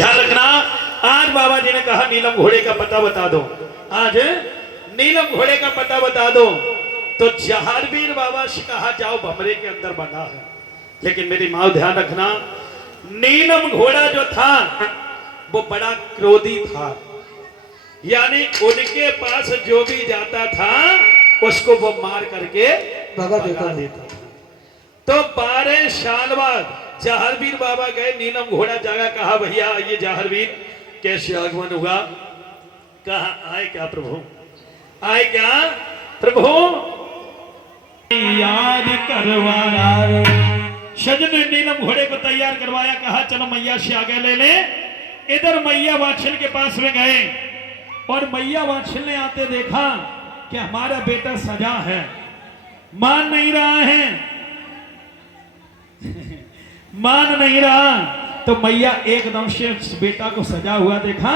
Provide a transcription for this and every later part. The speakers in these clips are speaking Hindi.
ध्यान रखना। आज बाबा जी ने कहा नीलम घोड़े का पता बता दो, आज नीलम घोड़े का पता बता दो। तो जहारवीर बाबा से कहा जाओ भमरे के अंदर बंधा है। लेकिन मेरी माँ ध्यान रखना, नीलम घोड़ा जो था वो बड़ा क्रोधी था, यानी उनके पास जो भी जाता था उसको वो मार करके भगा देता था। तो 12 साल बाद जहारवीर बाबा गए, नीलम घोड़ा जागा, कहा भैया ये जहारवीर कैसे आगमन हुआ? कहा आए क्या प्रभु, आए क्या प्रभु? याद करवाया सजन ने नीलम घोड़े को तैयार करवाया, कहा चलो मैया से आगे ले ले। इधर मैया वात्सल के पास में गए और मैया वात्सल ने आते देखा कि हमारा बेटा सजा है, मान नहीं रहा है, मान नहीं रहा। तो मैया एकदम से बेटा को सजा हुआ देखा,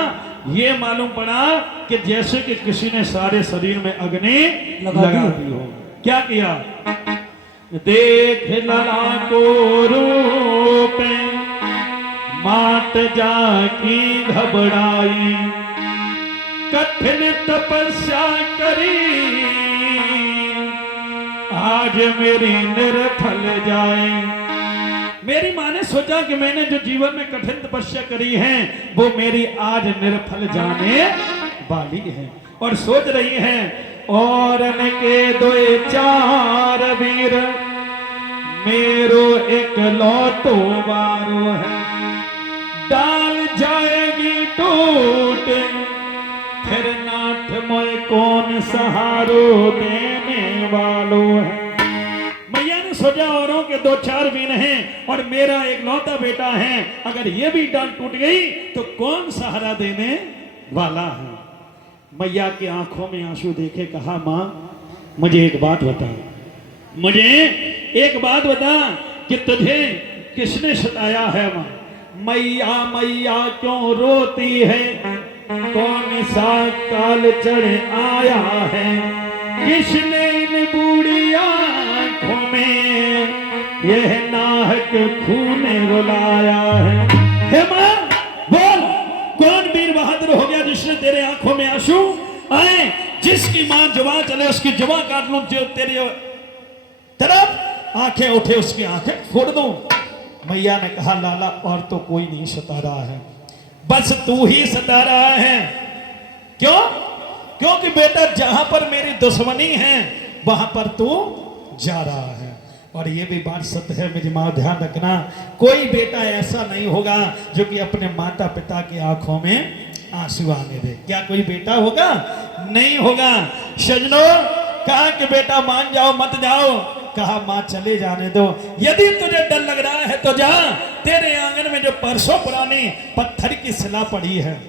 ये मालूम पड़ा कि जैसे कि किसी ने सारे शरीर में अग्नि लगा दी हो। क्या किया? देख लला को रूप मात जाकी घबराई, कठिन तपस्या करी आज मेरी निर्फल जाए। मेरी माँ ने सोचा कि मैंने जो जीवन में कठिन तपस्या करी है वो मेरी आज निर्फल जाने वाली है। और सोच रही है और के 2-4 वीर मेरो एक लौटो बारो है, डाल जाएगी टूट फिर नाथ मोय कौन सहारो देने वालो है। मैया ने सोचा औरों के 2-4 वीर हैं और मेरा एक लौता बेटा है, अगर ये भी डाल टूट गई तो कौन सहारा देने वाला है। मैया की आंखों में आंसू देखे कहा माँ मुझे एक बात बता, मुझे एक बात बता कि तुझे किसने सताया है? माँ मैया मैया क्यों रोती है, कौन सा काल चढ़ आया है, किसने इन बूढ़ी आंखों में यह नाहक खून रुलाया है। हे माँ बोल, कौन वीर बहादुर हो गया जिसने तेरे आंखों में आंसू आए? जिसकी मां जुबान चले उसकी जुबान काट लूं, जो तेरे तरफ आंखें उठे उसकी आंखें फोड़ दूं। मैया ने कहा लाला और तो कोई नहीं सता रहा है, बस तू ही सता रहा है। क्यों? क्योंकि बेटा जहां पर मेरी दुश्मनी है वहां पर तू जा रहा है। और ये भी बात सत्य है मेरी माँ, ध्यान रखना, कोई बेटा ऐसा नहीं होगा जो कि अपने माता पिता की आंखों में आंसू आने दे। क्या कोई बेटा होगा? नहीं होगा। सजनों कहा कि बेटा मान जाओ मत जाओ, कहा माँ चले जाने दो, यदि तुझे डर लग रहा है तो जा, तेरे आंगन में जो परसों पुरानी पत्थर की सिला पड़ी है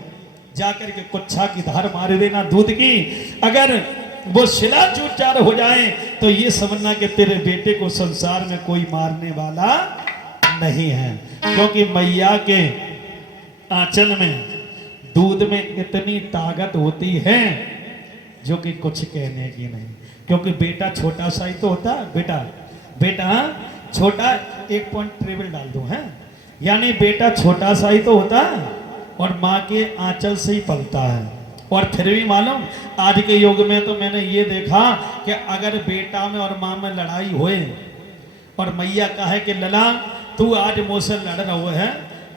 जाकर के कुच्छा की धार मार देना दूध की, अगर वो शिला चूर-चार हो जाए तो ये समझना कि तेरे बेटे को संसार में कोई मारने वाला नहीं है। क्योंकि मैया के आंचल में दूध में इतनी ताकत होती है जो कि कुछ कहने की नहीं। क्योंकि बेटा छोटा सा ही तो होता है, बेटा छोटा 1 पॉइंट ट्रेवल डाल दो है, यानी बेटा छोटा सा ही तो होता है और माँ के आंचल से ही पलता है। और फिर भी मालूम आज के युग में तो मैंने ये देखा कि अगर बेटा में और माँ में लड़ाई होए और मैया कहे कि लला तू आज मुझसे लड़ रहे है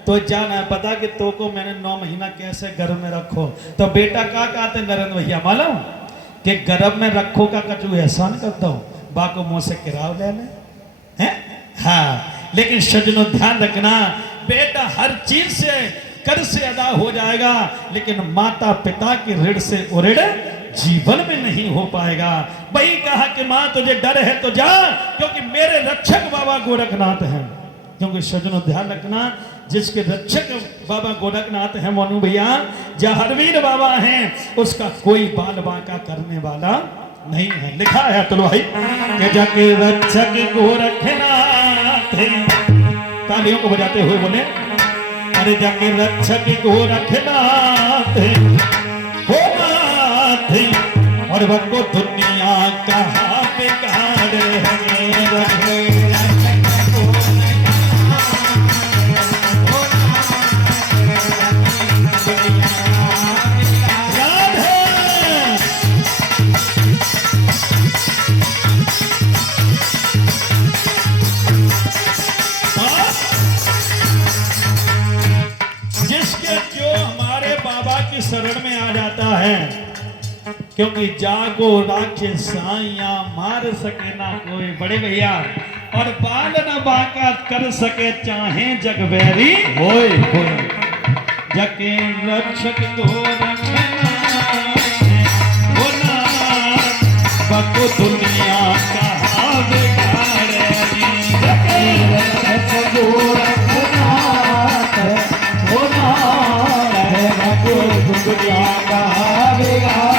तो जाना पता कि तो को मैंने 9 महीना कैसे गर्भ में रखो, तो बेटा क्या कहते नरेंद्र भैया मालूम कि गर्भ में रखो का कचू एहसान करता हूँ बाको मुँह से किराव ले ले हैं। हाँ लेकिन सजनों ध्यान रखना, बेटा हर चीज से कर से अदा हो जाएगा लेकिन माता पिता की ऋण से ऋण जीवन में नहीं हो पाएगा। वही कहा कि माँ तुझे डर है तो जा, क्योंकि मेरे रक्षक बाबा गोरखनाथ हैं। क्योंकि सजनों ध्यान रखना, जिसके रक्षक बाबा गोरखनाथ हैं मोनू भैया, जहारवीर बाबा हैं, उसका कोई बाल बांका करने वाला नहीं है। लिखा है तो भाई कि जाके रक्षक गोरखनाथ, तालियों को बजाते हुए बोले अरे जाके रक्षक गोरखनाथ हो नाथ, और वो दुनिया कहाँ बेकार है। इसके जो हमारे बाबा की शरण में आ जाता है, क्योंकि जागो राज्य साइया मार सके ना कोई बड़े भैया, और बाल न बाका कर सके चाहे जग बैरी होए जके रक्षक को रखना होना बको दुनिया कहा बिगाड़े जके रक्षक को रखना होना बको दुनिया कहा बिगाड़े।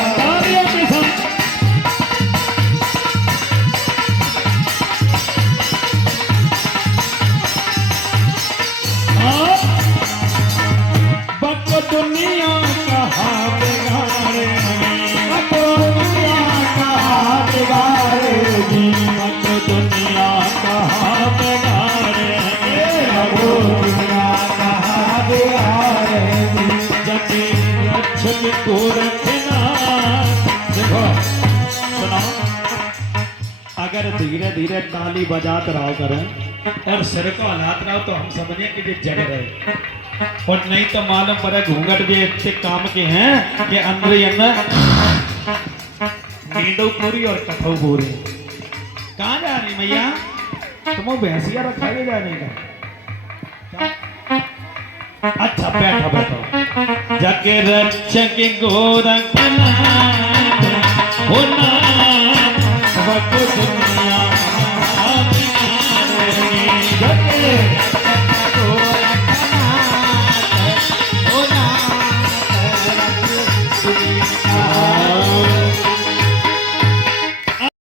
दुनिया कहा बिगाड़े दुनिया कहा बिगाड़ेगी दुनिया कहा बिगाड़े दुनिया कहा बिगाड़ेगी जबकि रक्षक को रखना। देखो सुनो, अगर धीरे धीरे ताली बजाते रहो करें और सिर को हलाते रहो तो हम समझे कि ये जग रहे, और नहीं तो मालूम पड़े घूंघट भी इतने काम के हैं कि अंदर ही अंदर नींदो पूरी और कथो पूरी। कहाँ जा रही मैया? तुम भैंसिया रखा ले जाने का? अच्छा बैठो बैठो। जगे रक्षक को रखना होना वक्त दुनिया जगे Oh,